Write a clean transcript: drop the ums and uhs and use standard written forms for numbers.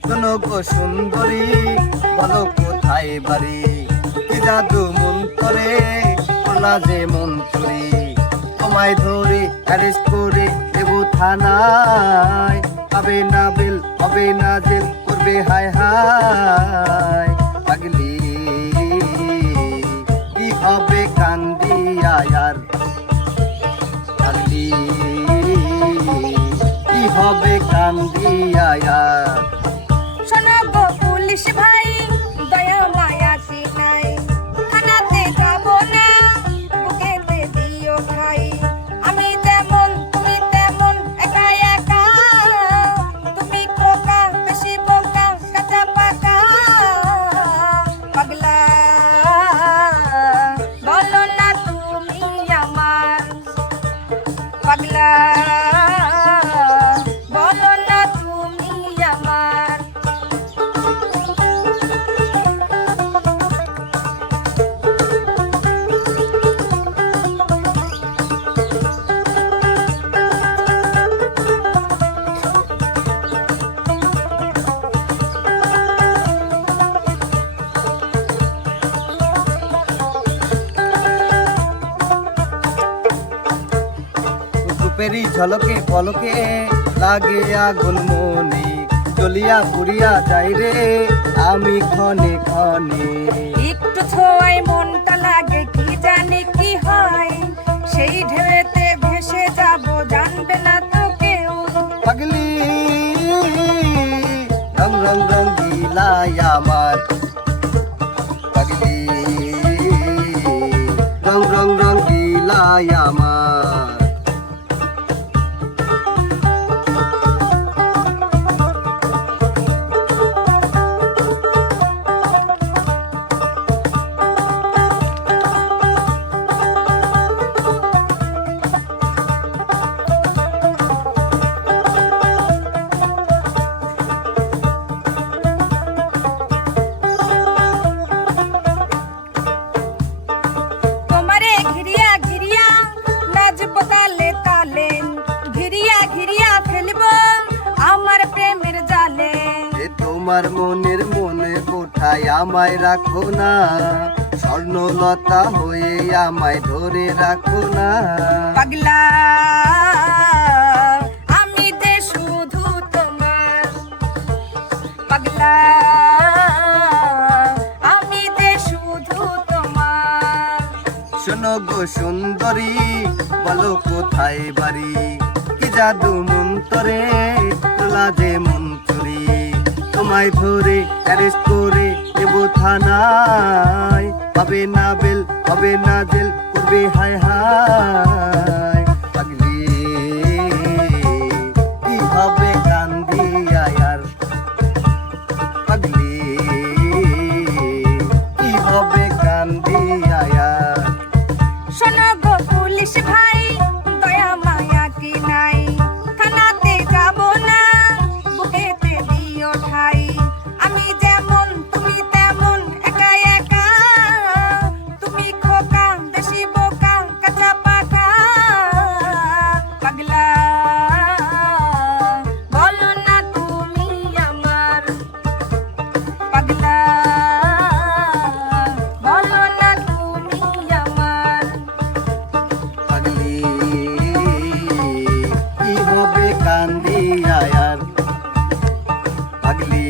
শোনো গো সুন্দরী, বলো কোথায় বাড়ি? কি জাদু মন করে তোলা যে মন চুরি, তোমায় ধরে অ্যারেস্ট করে দেব থানায়। হবে না বেল, হবে না জেল, করবে হায় হায়। পাগলি কি হবে কান্দিয়া আর, পাগলি কি হবে কান্দিয়া আর। শোনো গো পুলিশ ভাই, দয়া মায়া কি নাই, থানাতে যাব না, বুকেতে দিও খাই। আমি যেমন তুমি তেমন, একা একা, তুমি খোকা বেশি বোকা, কাঁচা পাকা। পাগলা বলো না তুমি আমার, পাগলা বলো না তুমি আমার। রূপেরই ঝলকে পলকে লাগে আগুন মনে, জ্বলিয়া পুড়িয়া যাই রে আমি ক্ষণে ক্ষণে। একটু ছোঁয়ায় মনটা লাগে, কি জানি কি হয়, সেই ঢেউতে ভেসে যাব, জানবে না তো কেউ। পাগলি রং রং রং গিলাই আমার, পাগলি রং রং রং গিলাই আমার। তোমারে ঘিরিয়া ঘিরিয়া নাচবো তালে তালে, ঘিরিয়া ঘিরিয়া ফেলবো আমার প্রেমের জালে। এ তোমার মনের মনে কোঠায় আমায় রাখো না, স্বর্ণলতা হয়ে আমায় ধরে রাখো না। পাগলা আমি যে শুধু তোমার, পাগলা আমি যে শুধু তোমার। শোনো গো সুন্দরী, বলো কোথায় বাড়ি? কি জাদু মন্তরে তোলা যে মন চুরি, তোমায় ধরে অ্যারেস্ট করে দেব থানায়। হবে না বেল, হবে না জেল, করবে হায় হায়। পাগলি কি হবে কান্দিয়া আর, পাগলি কি হবে কান্দিয়া আর। শোনো গো পুলিশ ভাই, দয়া মায়া কি নাই, থানাতে যাব না, বুকেতে দিও ঠাই। আমি যেমন তুমি তেমন, একা একা, তুমি খোকা বেশি বোকা, কাঁচা পাকা। পাগলা বলো না তুমি আমার, পাগলা বলো না তুমি আমার। পাগলি কি হবে কান্দিয়া আর, পাগলি